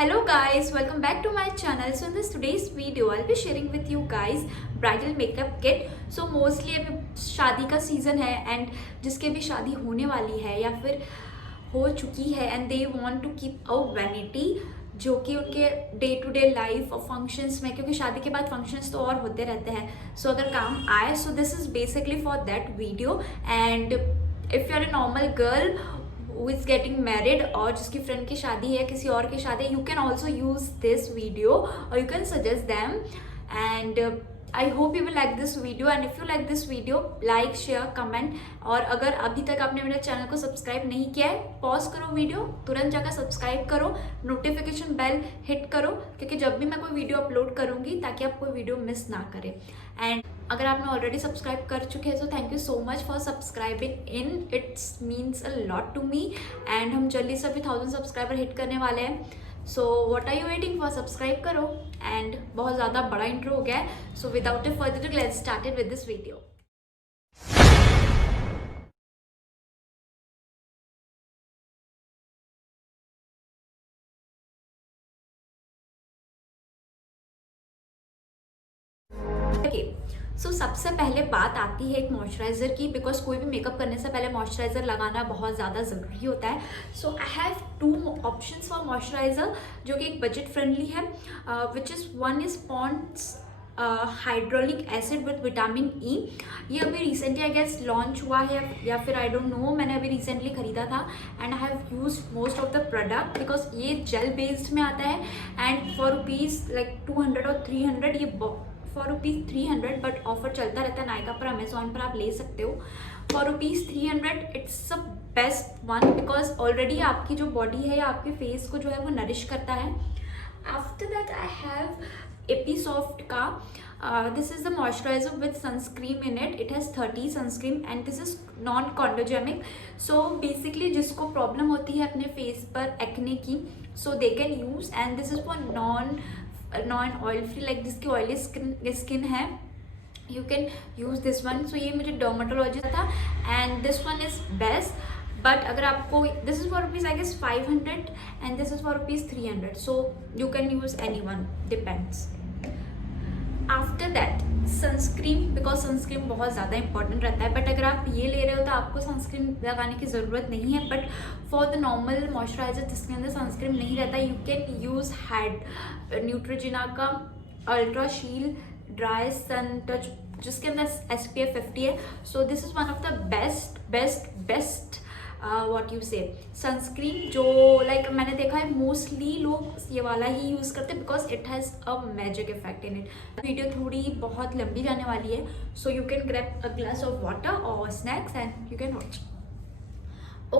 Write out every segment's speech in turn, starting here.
Hello guys, welcome back to my channel. So in this today's video I'll be sharing with you guys bridal makeup kit. So mostly अभी शादी का season है and जिसके भी शादी होने वाली है या फिर हो चुकी है and they want to keep a vanity जो कि उनके डे टू डे लाइफ और फंक्शंस में, क्योंकि शादी के बाद फंक्शंस तो और होते रहते हैं, सो अगर काम आए, so this is basically for that video. And if you are a normal girl who is getting married और जिसकी फ्रेंड की शादी है, किसी और की शादी है, you can also use this video or you can suggest them. And I hope you will like this video, and if you like this video, like, share, comment. और अगर अभी तक आपने मेरे चैनल को सब्सक्राइब नहीं किया है, पॉज करो वीडियो, तुरंत जाकर सब्सक्राइब करो, नोटिफिकेशन बेल हिट करो, क्योंकि जब भी मैं कोई वीडियो अपलोड करूँगी ताकि आप कोई वीडियो मिस ना करें. एंड अगर आपने ऑलरेडी सब्सक्राइब कर चुके हैं तो thank you so much for subscribing in, it's means a lot to me. And हम जल्दी से अभी 1000 सब्सक्राइबर हिट करने वाले हैं. So what are you waiting for? Subscribe करो. एंड बहुत ज़्यादा बड़ा इंट्रो हो गया है, so without a further ado let's start with this video. Okay, so सबसे पहले बात आती है एक मॉइस्चराइज़र की, बिकॉज कोई भी मेकअप करने से पहले मॉइस्चराइज़र लगाना बहुत ज़्यादा ज़रूरी होता है. So I have 2 options for moisturiser जो कि एक बजट फ्रेंडली है, which is one is Pond's hydraulic acid with vitamin E. ये अभी रिसेंटली आई गेस लॉन्च हुआ है या फिर आई डोंट नो, मैंने अभी रिसेंटली खरीदा था and I have use most of the product because ये जेल बेस्ड में आता है. एंड फॉर रुपीज़ लाइक 200 और 300, ये फॉर रुपीज़ 300, बट ऑफर चलता रहता है नायका पर, अमेजोन पर आप ले सकते हो. For rupees 300 it's a best one because already आपकी जो बॉडी है या आपके फेस को जो है वो नरिश करता है. After that I have Episoft का this is the moisturiser with sunscreen in it. It has 30 sunscreen and this is non comedogenic. So basically जिसको प्रॉब्लम होती है अपने फेस पर एक्ने की, so they can use. And this is for non oil free, like जिसकी oily skin है, you can use this one. So ये मुझे डर्माटोलॉजी था and this one is best. But अगर आपको this is for rupees I guess 500 and this is for rupees 300, so you can use any one, depends. After that sunscreen, because sunscreen बहुत ज़्यादा important रहता है. But अगर आप ये ले रहे हो तो आपको सनस्क्रीन लगाने की ज़रूरत नहीं है. But for the normal moisturiser जिसके अंदर सनस्क्रीन नहीं रहता, यू कैन यूज़ न्यूट्रोजिना का अल्ट्रा शील ड्राई सन टच जिसके अंदर SPF 50 है. सो this is one of the best what you से सनस्क्रीन, जो लाइक मैंने देखा है मोस्टली लोग ये वाला ही यूज़ करते हैं because it has a magic effect in it. Video थोड़ी बहुत लंबी जाने वाली है, so you can grab a glass of water और snacks and you can watch.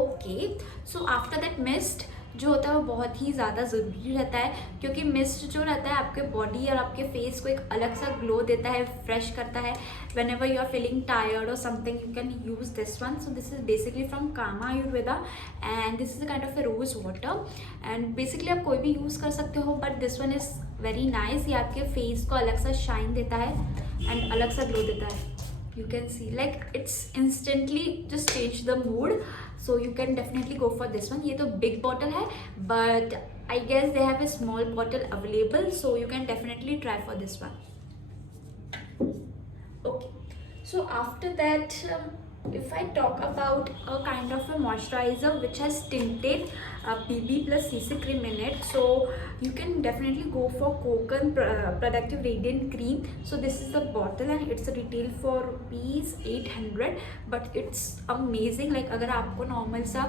Okay, so after that mist जो होता है वो बहुत ही ज़्यादा ज़रूरी रहता है, क्योंकि मिस्ट जो रहता है आपके बॉडी और आपके फेस को एक अलग सा ग्लो देता है, फ्रेश करता है. Whenever you are feeling tired और something you can use this one. So this is basically from Kama Ayurveda and this is a kind of a rose water. And basically आप कोई भी यूज़ कर सकते हो, but this one is very nice. ये आपके face को अलग सा शाइन देता है एंड अलग सा ग्लो देता है. You can see like it's instantly just change the mood, so you can definitely go for this one. ये तो big bottle है, but I guess they have a small bottle available, so you can definitely try for this one. Okay, so after that if I talk about a kind of a moisturizer which has tinted BB plus CC cream in it, so you can definitely go for Kokan Productive Radiant Cream. So this is the bottle and it's a retail for rupees 800, but it's amazing. Like अगर आपको normal सा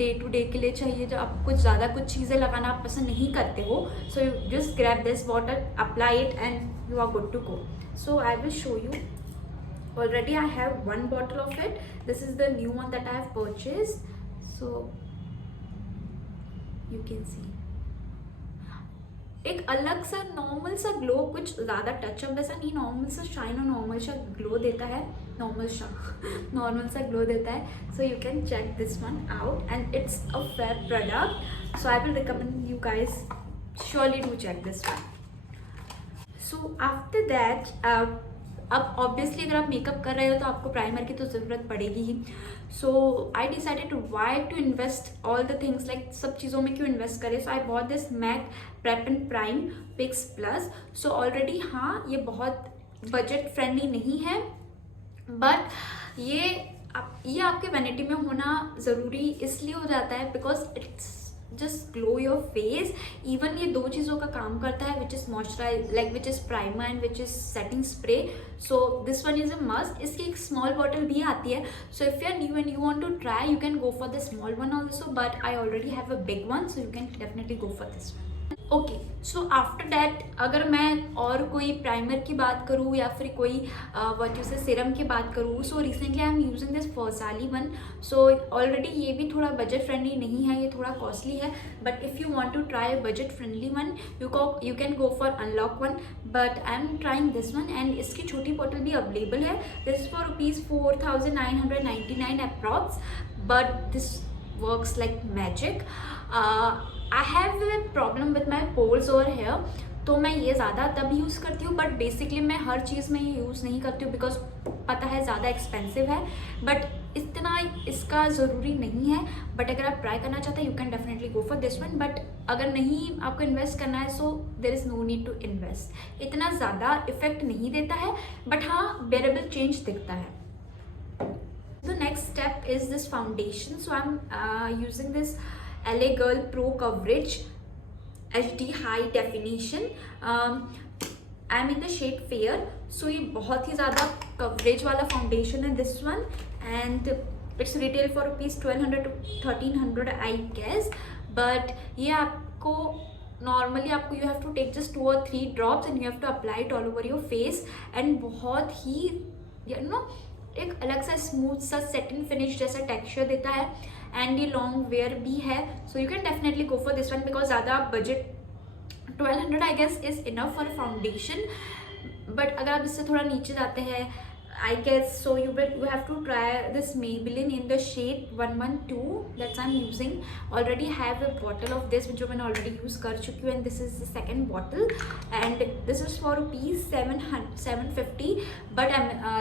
day to day के लिए चाहिए, जो आप कुछ ज़्यादा कुछ चीज़ें लगाना आप पसंद नहीं करते हो, so you just grab this bottle, apply it and you are good to go. So I will show you. Already I have 1 bottle of it. This is the new one that I have purchased, so you can see एक अलग सा normal सा glow, कुछ ज़्यादा touch-up वैसा नहीं, normal सा shine और नॉर्मल सा ग्लो देता है, नॉर्मल सा ग्लो देता है. So you can check this one out and it's a fair product, so I will recommend you guys surely do check this one. So after that अब obviously अगर आप makeup कर रहे हो तो आपको प्राइमर की तो ज़रूरत पड़ेगी ही. So I decided why to invest all the things, like सब चीज़ों में क्यों इन्वेस्ट करें. So I bought this MAC prep and prime fix plus. So already हाँ, ये बहुत बजट फ्रेंडली नहीं है, बट ये आपके वैनिटी में होना ज़रूरी इसलिए हो जाता है because it's just glow your face. Even ये दो चीज़ों का काम करता है, which is moisturise like which is primer and which is setting spray. So this one is a must. इसकी एक स्मॉल बॉटल भी आती है. So if you are new and you want to try, you can go for the small one also, but I already have a big one, so you can definitely go for this one. Okay, so after that अगर मैं और कोई primer की बात करूँ या फिर कोई व्हाट यू से सीरम की बात करूँ, so recently I am using this forsali one. So already ये भी थोड़ा बजट फ्रेंडली नहीं है, ये थोड़ा कॉस्टली है, but if you want to try budget friendly one you can go for unlock one, but I am trying this one. And इसकी छोटी बॉटल भी अवेलेबल है. This for ₹4999 approx, but this works like magic. I have a problem with my pores over here, तो मैं ये ज़्यादा तब use करती हूँ, बट बेसिकली मैं हर चीज़ में ये यूज़ नहीं करती हूँ बिकॉज पता है ज़्यादा एक्सपेंसिव है, बट इतना इसका ज़रूरी नहीं है. बट अगर आप ट्राई करना चाहते हैं you can definitely go for this one. But अगर नहीं आपको इन्वेस्ट करना है so there is no need to invest. इतना ज़्यादा इफेक्ट नहीं देता है, बट हाँ बेरेबल चेंज दिखता है. The next step is this foundation. So I'm using this LA Girl Pro Coverage HD High Definition. I'm in the shade Fair. So ये बहुत ही ज़्यादा कवरेज वाला फाउंडेशन है this one, and it's retail for ₹1200 to ₹1300 I guess. But ये आपको normally आपको you have to take just 2 or 3 drops and you have to apply it all over your face, and बहुत ही you know एक अलग सा smooth सा satin finish जैसा texture देता है. एंड ये लॉन्ग वेयर भी है, so you can definitely go for this one because ज़्यादा budget 1200 I guess is enough for foundation. But अगर आप इससे थोड़ा नीचे जाते हैं I guess so you have to try this Maybelline in the shade 112 that's I'm using. Already have a bottle of this which मैंने already use कर चुकी हूँ, and this is the second bottle and this is for ₹750. but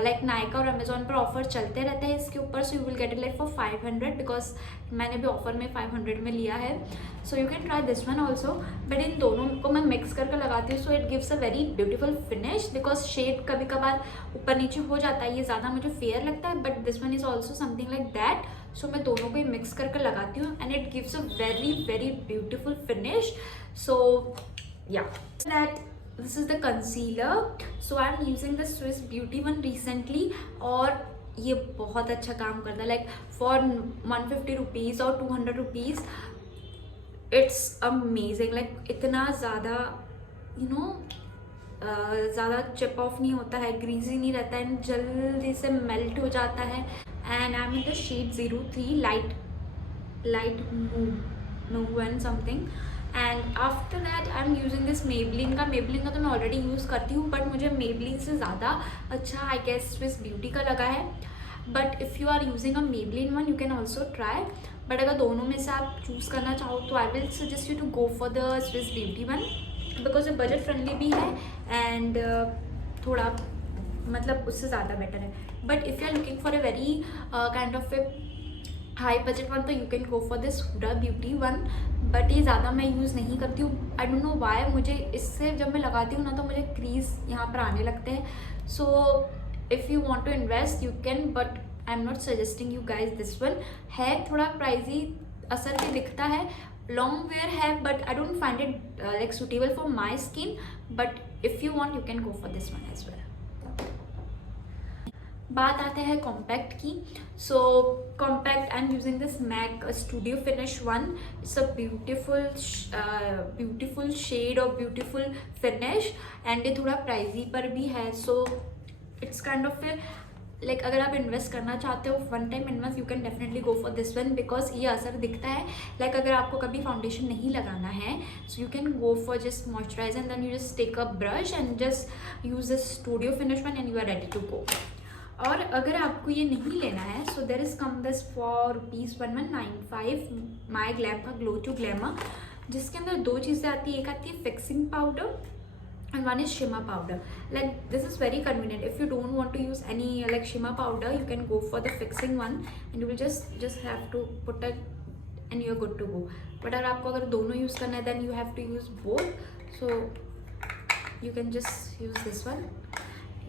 like Nykaa और Amazon पर offer चलते रहते हैं इसके ऊपर, so you will get it like for 500 because मैंने भी ऑफर में 500 में लिया है. so you can try this one also, but इन दोनों को मैं मिक्स करके लगाती हूँ, so it gives a very beautiful finish because shade कभी कभार ऊपर नीचे हो जाता है, ये ज़्यादा मुझे फेयर लगता है, but this one is also something like that. So मैं दोनों को ही मिक्स करके लगाती हूँ and it gives a very very beautiful finish. So yeah that this is the concealer. So I am using the Swiss Beauty one recently, और ये बहुत अच्छा काम करता है. लाइक फॉर ₹150 और ₹200 इट्स अमेजिंग. लाइक इतना ज़्यादा ज़्यादा चिप ऑफ नहीं होता है, ग्रीजी नहीं रहता है, एंड जल्दी से मेल्ट हो जाता है. And I am in the shade 03 light move and something. And after that I am using this Maybelline का तो मैं ऑलरेडी यूज़ करती हूँ, बट मुझे Maybelline से ज़्यादा अच्छा आई गेस स्विस ब्यूटी का लगा है. But if you are using a Maybelline one you can also try. But अगर दोनों में से आप चूज़ करना चाहो तो I will suggest you to go for the Swiss Beauty one because ये बजट फ्रेंडली भी है एंड थोड़ा मतलब उससे ज़्यादा बेटर है. But if you are looking for a very kind of a high budget one तो you can go for this Hooda beauty one. But ये ज़्यादा मैं यूज़ नहीं करती हूँ. आई डोंट नो वाई, मुझे इससे जब मैं लगाती हूँ ना तो मुझे क्रीज यहाँ पर आने लगते हैं. So if you want to invest you can, but I am not suggesting you guys this one. है थोड़ा प्राइजी, असर भी दिखता है, लॉन्ग वेयर है, but I don't find it like suitable for my skin. But if you want you can go for this one as well. बात आते हैं कॉम्पैक्ट की. So compact I am using this MAC studio finish one. It's a beautiful shade और beautiful finish, and ये थोड़ा pricey पर भी है. So it's kind of like अगर आप इन्वेस्ट करना चाहते हो one time invest you can definitely go for this one because ये असर दिखता है. लाइक अगर आपको कभी फाउंडेशन नहीं लगाना है so you can go for just moisturise and then you just take a brush and just use this studio finish one and you are ready to go. और अगर आपको ये नहीं लेना है so there is come this for ₹1195 my glam का glow to glamour, जिसके अंदर दो चीज़ें आती है. एक आती है fixing powder and one is shimmer powder. Like this is very convenient. If you don't want to use any like shimmer powder, you can go for the fixing one and you will just have to put it and you're good to go. But अगर आपको अगर दोनों use करना है then you have to use both, so you can just use this one.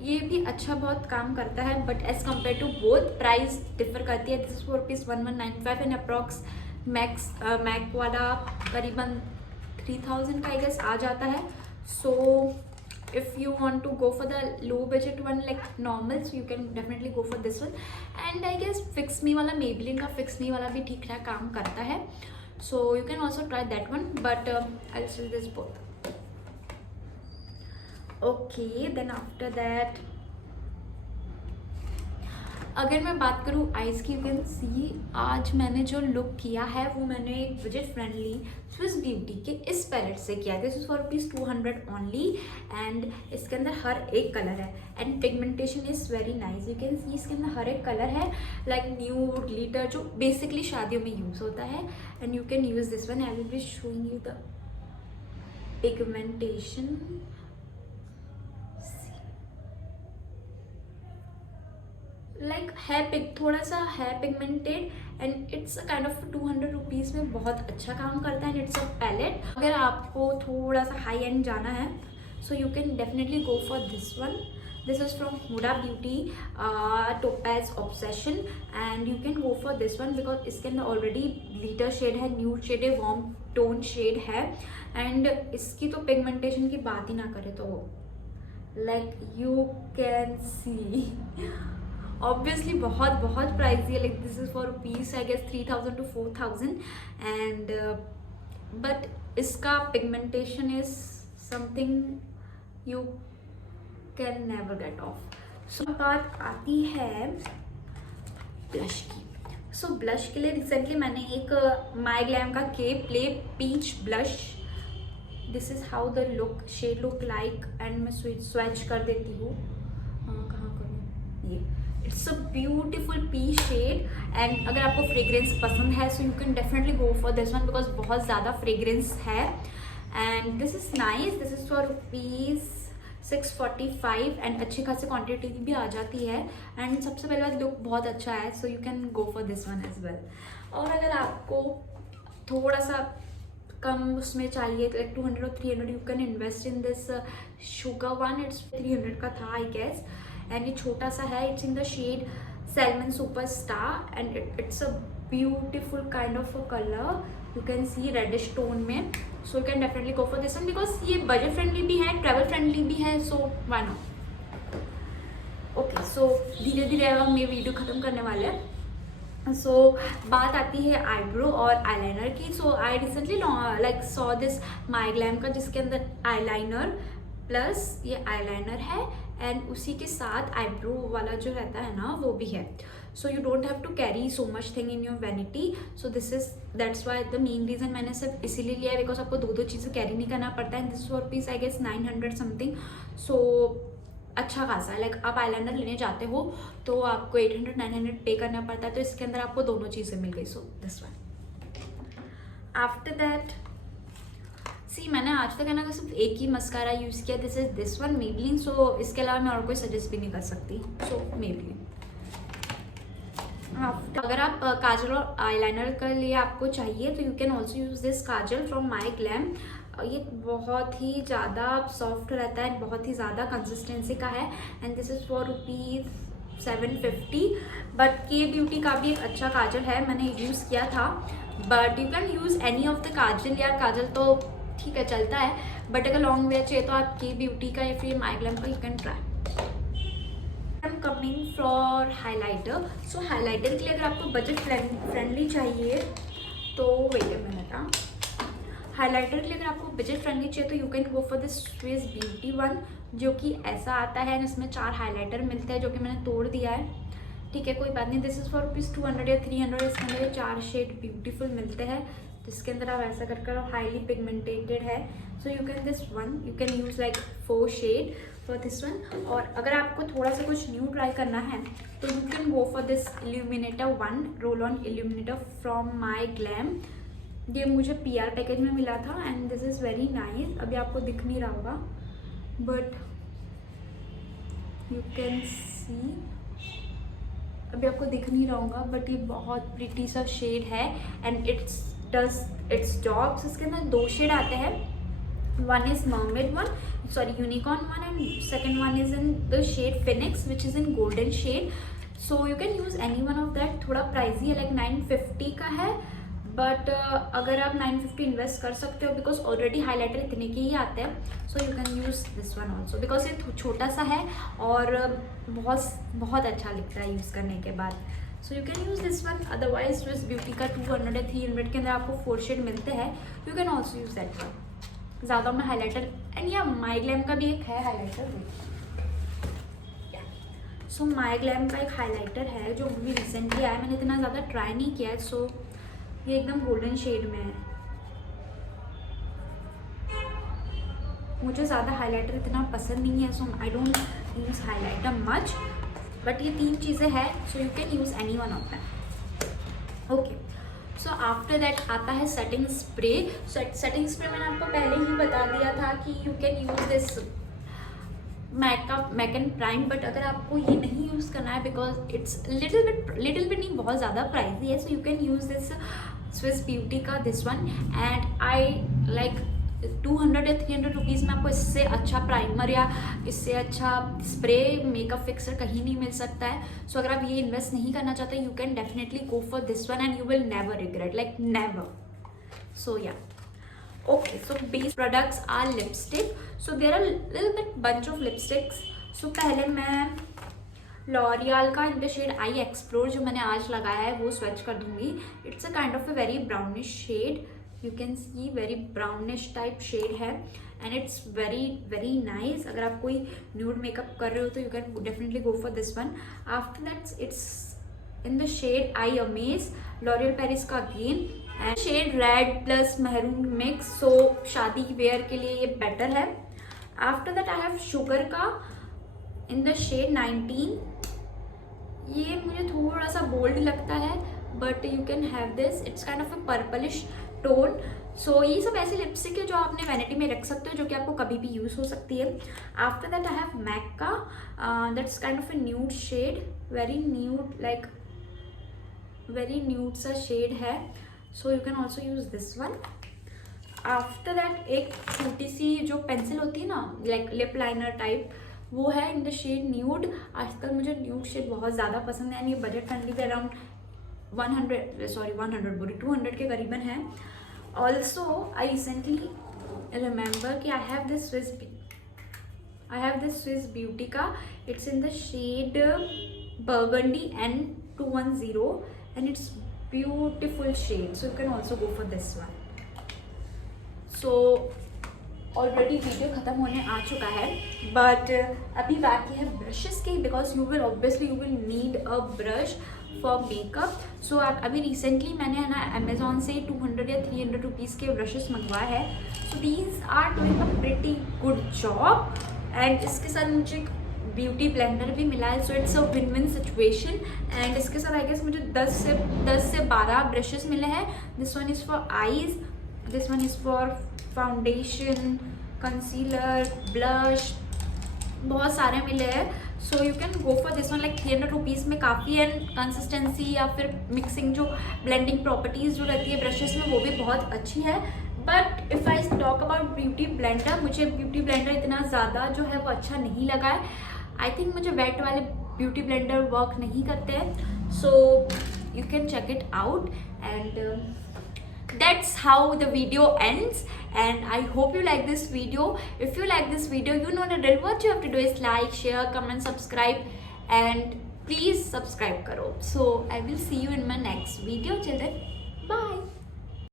ये भी अच्छा बहुत काम करता है, but as compare to both price differ करती है. This is for ₹1195 and approx Mac वाला करीबन 3000 का आई गेस आ जाता है. सो if you want to go for the low budget one like normal, so you can definitely go for this one. And I guess Fix Me वाला, Maybelline का Fix Me वाला भी ठीक ठाक काम करता है, so you can also try that one, but I'll sell this both. Okay, then after that अगर मैं बात करूँ आइज़ की, यू कैन सी आज मैंने जो लुक किया है वो मैंने एक बजट फ्रेंडली स्विस ब्यूटी के इस पैलेट से किया है. This is for ₹200 only and इसके अंदर हर एक कलर है and pigmentation is very nice. You can सी इसके अंदर हर एक कलर है लाइक न्यूड, ग्लिटर, जो बेसिकली शादियों में यूज़ होता है. And you can use this one. I will be showing you the pigmentation. Like है थोड़ा सा है pigmented and it's a kind of ₹200 में बहुत अच्छा काम करता है. And it's a palette. अगर आपको थोड़ा सा हाई एंड जाना है so you can definitely go for this one. This is from Huda beauty, topaz obsession, and you can go for this one because इसके अंदर ऑलरेडी ग्लिटर शेड है, nude shade है, वार्म टोन शेड है. And इसकी तो pigmentation की बात ही ना करें तो like you can see obviously बहुत बहुत प्राइसी है. Like this is for ₹, I guess 3000 to 4000 and but इसका pigmentation is something you can never get off. So बात आती है ब्लश की. सो ब्लश के लिए रिसेंटली मैंने एक माई ग्लैम का K play peach blush, this is how the look shade look like. And मैं स्विच कर देती हूँ. कहाँ करूँ ये. It's a beautiful peach shade and अगर आपको फ्रेग्रेंस पसंद है so you can definitely go for this one because बहुत ज़्यादा फ्रेग्रेंस है. And this is nice. This is for ₹645 and अच्छी खासी क्वांटिटी भी आ जाती है. एंड सबसे पहले बात लुक बहुत अच्छा है, so you can go for this one as well. और अगर आपको थोड़ा सा कम उसमें चाहिए लाइक 200 और 300, you can invest in this sugar one. It's 300 का था आई गेस एंड ये छोटा सा है. It's in the shade salmon superstar and it's a beautiful kind of a colour. You can see reddish tone में. So you can definitely go for this one because ये budget friendly भी है, travel friendly भी है, so why not. Okay, so धीरे धीरे हम ये वीडियो ख़त्म करने वाले हैं. सो बात आती है आईब्रो और आईलाइनर की. So I recently like saw this my glam का जिसके अंदर आईलाइनर प्लस ये आईलाइनर है एंड उसी के साथ आईब्रो वाला जो रहता है ना वो भी है. So you don't have to carry so much thing in your vanity. So this is that's why the main reason मैंने सिर्फ इसीलिए लिया है बिकॉज आपको दो चीज़ें कैरी नहीं करना पड़ता है. This for ₹, I guess 900 something. So अच्छा खासा है. लाइक आप आईलाइनर लेने जाते हो तो आपको 800-900 पे करना पड़ता है, तो इसके अंदर आपको दोनों चीज़ें मिल गई. So this one. After that see मैंने आज तक है ना सिर्फ एक ही मस्कारा यूज़ किया. This is this one Maybelline. So इसके अलावा मैं और कोई सजेस्ट भी नहीं कर सकती. सो Maybelline. अगर आप काजल और आईलाइनर के लिए आपको चाहिए तो you can also use this Kajal from my glam. ये बहुत ही ज़्यादा सॉफ्ट रहता है, बहुत ही ज़्यादा कंसिस्टेंसी का है and this is for ₹750. But के ब्यूटी का भी एक अच्छा काजल है, मैंने यूज़ किया था. But you can use any of the kajal. यार काजल तो ठीक है चलता है, बट अगर लॉन्ग वे चाहिए तो आप के ब्यूटी का या फिर माई ग्लैम का you can try. I am coming for highlighter. So highlighter के लिए अगर आपको बजट फ्रेंडली चाहिए तो वेट अ मिनट. हाईलाइटर के लिए अगर आपको बजट फ्रेंडली चाहिए तो you can go for this Swiss Beauty one, जो कि ऐसा आता है. इसमें 4 हाईलाइटर मिलते हैं जो कि मैंने तोड़ दिया है. ठीक है, कोई बात नहीं. दिस इज़ फॉर ₹200 या 300. इसके अंदर ये 4 शेड ब्यूटीफुल मिलते हैं जिसके अंदर आप ऐसा कर हाईली पिगमेंटेटेड है. So you can this one, you can use like 4 shade for this one. और अगर आपको थोड़ा सा कुछ न्यू ट्राई करना है तो you can go for this illuminator one, roll on illuminator from my glam. ये मुझे PR पैकेज में मिला था and this is very nice. अभी आपको दिख नहीं रहा होगा बट यू कैन सी, अभी आपको दिख नहीं रहा होगा बट ये बहुत प्रिटी सा शेड है एंड इट्स जॉब्स। इसके अंदर 2 शेड आते हैं, one is mermaid one, sorry unicorn one, and second one is in the shade phoenix which is in golden shade. So you can use any one of that. थोड़ा pricey है, like 950 का है, but अगर आप 950 invest कर सकते हो because already highlighter इतने के ही आते हैं। So you can use this one also because ये छोटा सा है और बहुत अच्छा लगता है यूज़ करने के बाद। सो you can use this one. Otherwise Swiss Beauty का 200 या 300 के अंदर आपको 4 शेड मिलते हैं, you can also use that one. ज़्यादा मैं हाईलाइटर एंड या माई ग्लैम का भी एक है हाईलाइटर। सो माई ग्लैम का एक हाईलाइटर है जो भी रिसेंटली आया, मैंने इतना ज़्यादा ट्राई नहीं किया है। सो ये एकदम गोल्डन शेड में है। मुझे ज़्यादा हाइलाइटर इतना पसंद नहीं है, so I don't use highlighter much, but ये 3 चीज़ें हैं, so you can use any one of them. Okay, so after that आता है सेटिंग स्प्रे। सेटिंग स्प्रे मैंने आपको पहले ही बता दिया था कि you can use this Mac and prime, but अगर आपको ये नहीं यूज़ करना है बिकॉज इट्स लिटिल बिट नहीं, बहुत ज़्यादा प्राइजी है, so you can use this Swiss Beauty का this one. And I like 200 या 300 रुपीज़ में आपको इससे अच्छा प्राइमर या इससे अच्छा स्प्रे मेकअप फिक्सर कहीं नहीं मिल सकता है। सो अगर आप ये इन्वेस्ट नहीं करना चाहते, you can definitely go for this one and you will never regret, like never. So yeah okay, so base products are lipstick. So there are little bit bunch of lipsticks. So पहले मैं L'Oreal का in the shade I explore जो मैंने आज लगाया है वो switch कर दूंगी। It's a kind of a very brownish shade, you can see very brownish type shade है and it's very very nice. अगर आप कोई न्यूड मेकअप कर रहे हो तो you can definitely go for this one. After that it's in the shade I amaze, L'Oreal Paris का again, and shade red plus maroon mix, सो शादी where के लिए ये बेटर है। After that I have sugar का in the shade 19, ये मुझे थोड़ा सा बोल्ड लगता है but you can have this, it's kind of a purplish tone. So ये सब ऐसे लिपस्टिक है जो आपने वैनिटी में रख सकते हो, जो कि आपको कभी भी यूज़ हो सकती है। After that I have MAC का, that's kind of a nude shade, very nude, like very nude सा शेड है, so you can also use this one. After that एक छोटी सी जो पेंसिल होती है ना, लाइक लिप लाइनर टाइप, वो है इन द शेड न्यूड। आजकल मुझे न्यूड शेड बहुत ज़्यादा पसंद है एंड ये बजट फ्रेंडली पे अराउंड 200 के करीबन है। ऑल्सो आई रिसेंटली रिमेंबर कि I have this Swiss Beauty का, it's in the shade burgundy N210 and it's beautiful shade, so you can also go for this one. So already video ख़त्म होने आ चुका है, but अभी बाकी है brushes के, because you will need a brush for makeup. So अभी recently मैंने है ना अमेजोन से 200 या 300 रुपीज़ के ब्रशेस मंगवाए हैं। So these are doing a pretty good job and इसके साथ मुझे ब्यूटी ब्लेंडर भी मिला है, so it's a win win situation. And इसके साथ आई गेस मुझे 10 से 12 ब्रशेस मिले हैं। This one is for eyes, this one is for foundation, concealer, blush, बहुत सारे मिले हैं। So you can go for this one, like 300 rupees में काफ़ी एंड कंसिस्टेंसी या फिर मिक्सिंग जो ब्लेंडिंग प्रॉपर्टीज़ जो रहती है ब्रशेस में वो भी बहुत अच्छी है। But if I talk about beauty blender, मुझे ब्यूटी ब्लेंडर इतना ज़्यादा जो है वो अच्छा नहीं लगा है। आई थिंक मुझे वेट वाले ब्यूटी ब्लेंडर वर्क नहीं करते हैं, so you can check it out and that's how the video ends, and I hope you like this video. If you like this video, you know the drill. What you have to do is like, share, comment, subscribe, and please subscribe karo. So I will see you in my next video. Till then, bye.